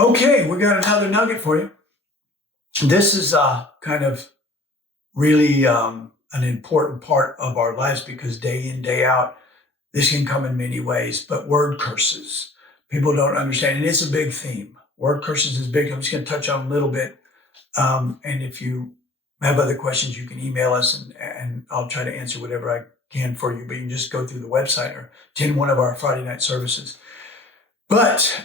Okay, we got another nugget for you. This is kind of really an important part of our lives because day in, day out, this can come in many ways, but word curses, people don't understand. And it's a big theme. Word curses is big. I'm just going to touch on a little bit. And if you have other questions, you can email us and I'll try to answer whatever I can for you. But you can just go through the website or attend one of our Friday night services. But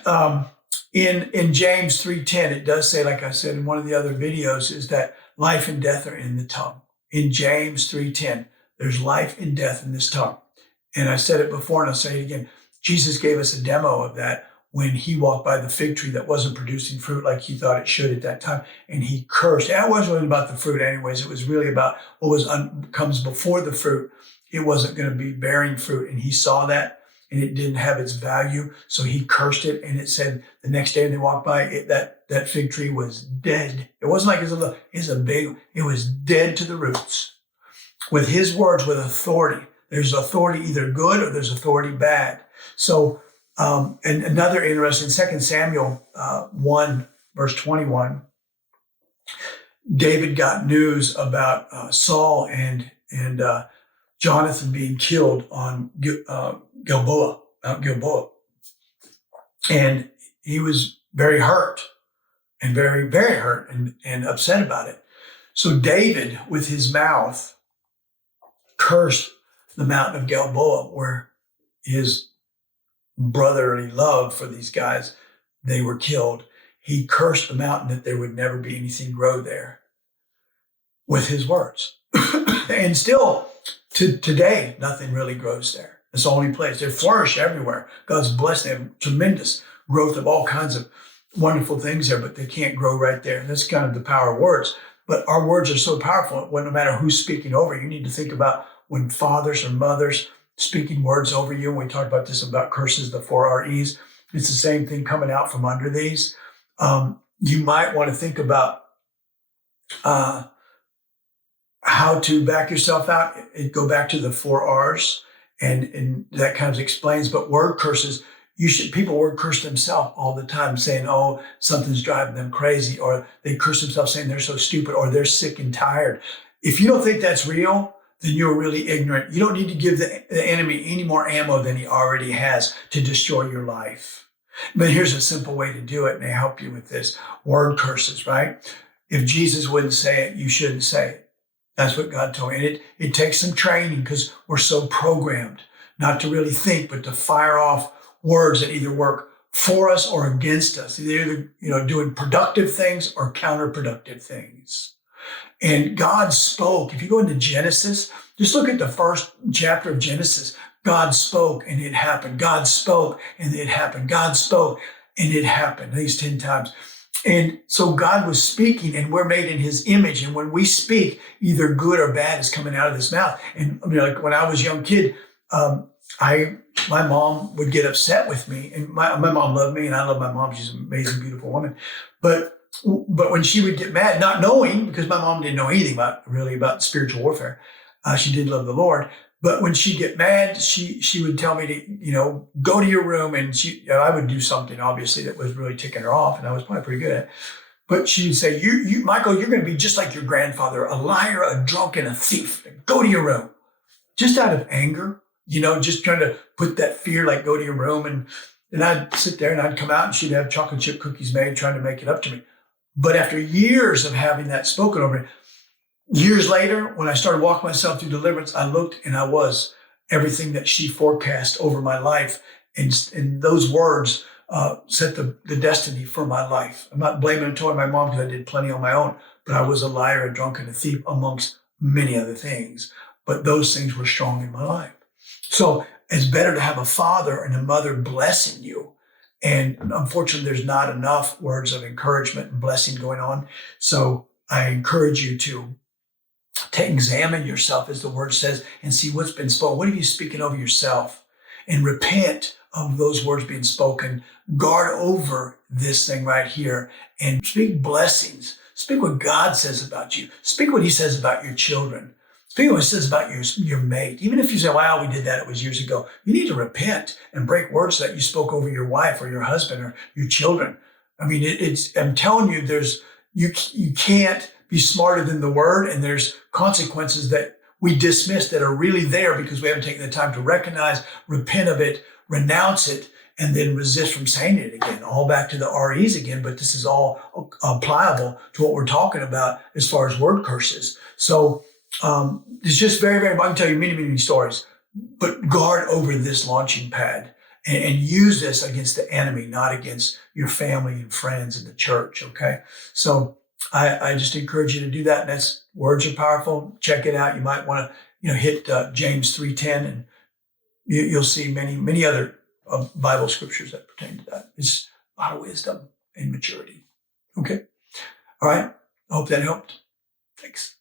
in James 3:10, it does say, like I said in one of the other videos, is that life and death are in the tongue. In James 3:10, there's life and death in this tongue. And I said it before and I'll say it again. Jesus gave us a demo of that when he walked by the fig tree that wasn't producing fruit like he thought it should at that time. And he cursed. And it wasn't really about the fruit anyways. It was really about what comes before the fruit. It wasn't going to be bearing fruit. And he saw that and it didn't have its value. So he cursed it. And it said the next day when they walked by it, that fig tree was dead. It wasn't like it was dead to the roots. With his words, with authority. There's authority either good or there's authority bad. So, and another interesting, 2 Samuel 1, verse 21, David got news about Saul and Jonathan being killed on Gilboa, Mount Gilboa. And he was very hurt and very, very hurt and upset about it. So David, with his mouth, cursed the mountain of Gilboa, where his brotherly love for these guys, they were killed. He cursed the mountain that there would never be anything grow there with his words. And still, to today, nothing really grows there. It's the only place. They flourish everywhere. God's blessed. They have tremendous growth of all kinds of wonderful things there, but they can't grow right there. And that's kind of the power of words. But our words are so powerful, no matter who's speaking over, you need to think about when fathers or mothers speaking words over you. And we talked about this about curses, the 4 R's. It's the same thing coming out from under these. You might want to think about how to back yourself out. Go back to the 4 R's, and that kind of explains. But word curses, people word curse themselves all the time, saying, "Oh, something's driving them crazy," or they curse themselves saying they're so stupid, or they're sick and tired. If you don't think that's real, then you're really ignorant. You don't need to give the enemy any more ammo than he already has to destroy your life. But here's a simple way to do it, and I help you with this. Word curses, right? If Jesus wouldn't say it, you shouldn't say it. That's what God told me. And it takes some training because we're so programmed not to really think, but to fire off words that either work for us or against us. They're either doing productive things or counterproductive things. And God spoke. If you go into Genesis, just look at the first chapter of Genesis. God spoke and it happened. God spoke and it happened. God spoke and it happened at least 10 times. And so God was speaking and we're made in his image. And when we speak, either good or bad is coming out of his mouth. And like when I was a young kid, my mom would get upset with me. And my mom loved me and I love my mom. She's an amazing, beautiful woman. But when she would get mad, not knowing, because my mom didn't know anything about spiritual warfare, she did love the Lord. But when she'd get mad, she would tell me to, go to your room. And I would do something, obviously, that was really ticking her off. And I was probably pretty good at it. But she would say, Michael, you're going to be just like your grandfather, a liar, a drunk, and a thief. Go to your room. Just out of anger, just trying to put that fear, like go to your room. And I'd sit there and I'd come out and she'd have chocolate chip cookies made, trying to make it up to me. But after years of having that spoken over me, years later, when I started walking myself through deliverance, I looked and I was everything that she forecast over my life. And those words set the destiny for my life. I'm not blaming and towing my mom because I did plenty on my own, but I was a liar, a drunk, and a thief amongst many other things. But those things were strong in my life. So it's better to have a father and a mother blessing you. And unfortunately, there's not enough words of encouragement and blessing going on. So I encourage you to examine yourself, as the word says, and see what's been spoken. What are you speaking over yourself? And repent of those words being spoken. Guard over this thing right here and speak blessings. Speak what God says about you. Speak what he says about your children. Speak what he says about your mate. Even if you say, wow, we did that, it was years ago. You need to repent and break words that you spoke over your wife or your husband or your children. I mean, I'm telling you, you can't be smarter than the word, and there's consequences that we dismiss that are really there because we haven't taken the time to recognize, repent of it, renounce it, and then resist from saying it again. All back to the REs again, but this is all applicable to what we're talking about as far as word curses. So it's just very, very, I can tell you many, many stories, but guard over this launching pad and use this against the enemy, not against your family and friends and the church. Okay. So I just encourage you to do that. And that's words are powerful. Check it out. You might want to, hit James 3:10, and you'll see many, many other Bible scriptures that pertain to that. It's a lot of wisdom and maturity. Okay. All right. I hope that helped. Thanks.